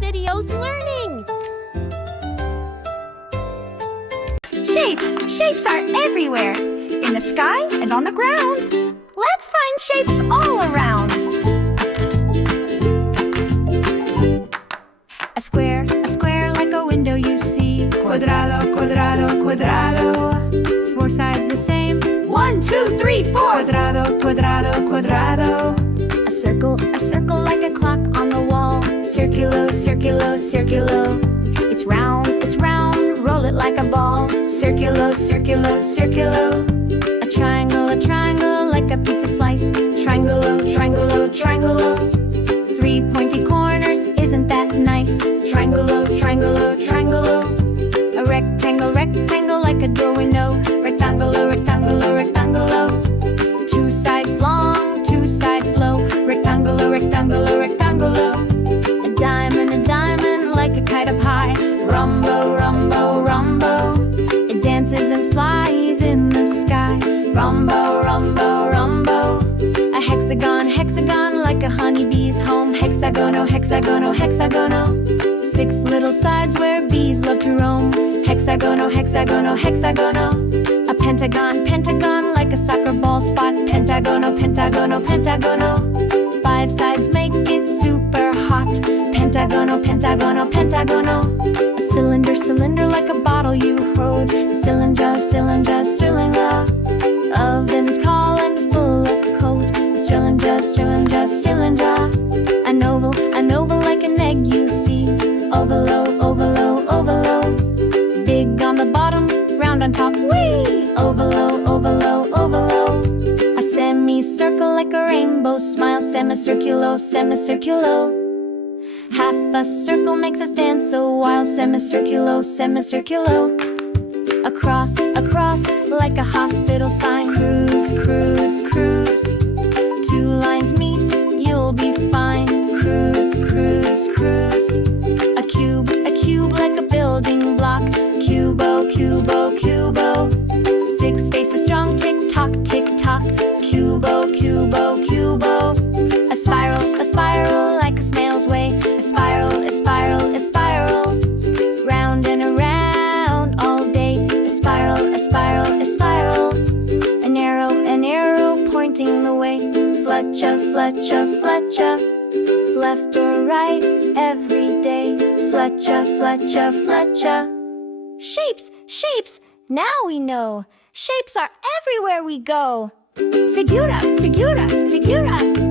videos learning. Shapes are everywhere, in the sky and on the ground. Let's find shapes all around. A square like a window you see. Cuadrado, cuadrado, cuadrado. Four sides the same. 1, 2, 3, 4. Cuadrado, cuadrado, cuadrado. A circle like a clock on the wall. Circulo, circulo, circulo. It's round, roll it like a ball. Circulo, circulo, circulo. A triangle like a pizza slice. Triangulo, triangulo, triangulo. 3 pointy corners, isn't that nice? Triangulo, triangulo, triangulo. A rectangle like a door window. Rectangulo, rectangulo, rectangulo. 2 sides long, 2 sides low. Rectangulo, rectangulo, rectangulo. A diamond like a kite up high. Rumbo, rumbo, rumbo. It dances and flies in the sky. Rumbo, rumbo, rumbo. A hexagon like a honeybee's home. Hexagono, hexagono, hexagono. 6 little sides where bees love to roam. Hexagono, hexagono, hexagono. A pentagon like a soccer ball spot. Pentagono, pentagono, pentagono. 5 sides make it super hot. Pentagono, pentagono, pentagono. A cylinder like a bottle you hold. Cylinder, cylinder, cylinder. Oven's tall and full of cold. Cylinder, cylinder, cylinder. An oval like an egg you see. Ovalo, ovalo, ovalo. Big on the bottom, round on top. Whee! Ovalo, ovalo, ovalo. A semicircle like a rainbow smile. Semicirculo, semicirculo. Half a circle makes us dance a while. Semicirculo, semicirculo. Across like a hospital sign. Cruise, cruise, cruise. 2 lines meet, you'll be fine. Cruise, cruise, cruise. A cube like a building block. Cubo, cubo, cubo. 6 faces strong, tick tock, tick tock. Cubo, cubo, cubo. A spiral like a snail's way. A spiral, a spiral, a spiral. Round and around all day. A spiral, a spiral, a spiral. An arrow pointing the way. Fletcha, fletcha, fletcha. Left or right every day. Fletcha, fletcha, fletcha. Shapes, now we know. Shapes are everywhere we go. Figuras, figuras, figuras.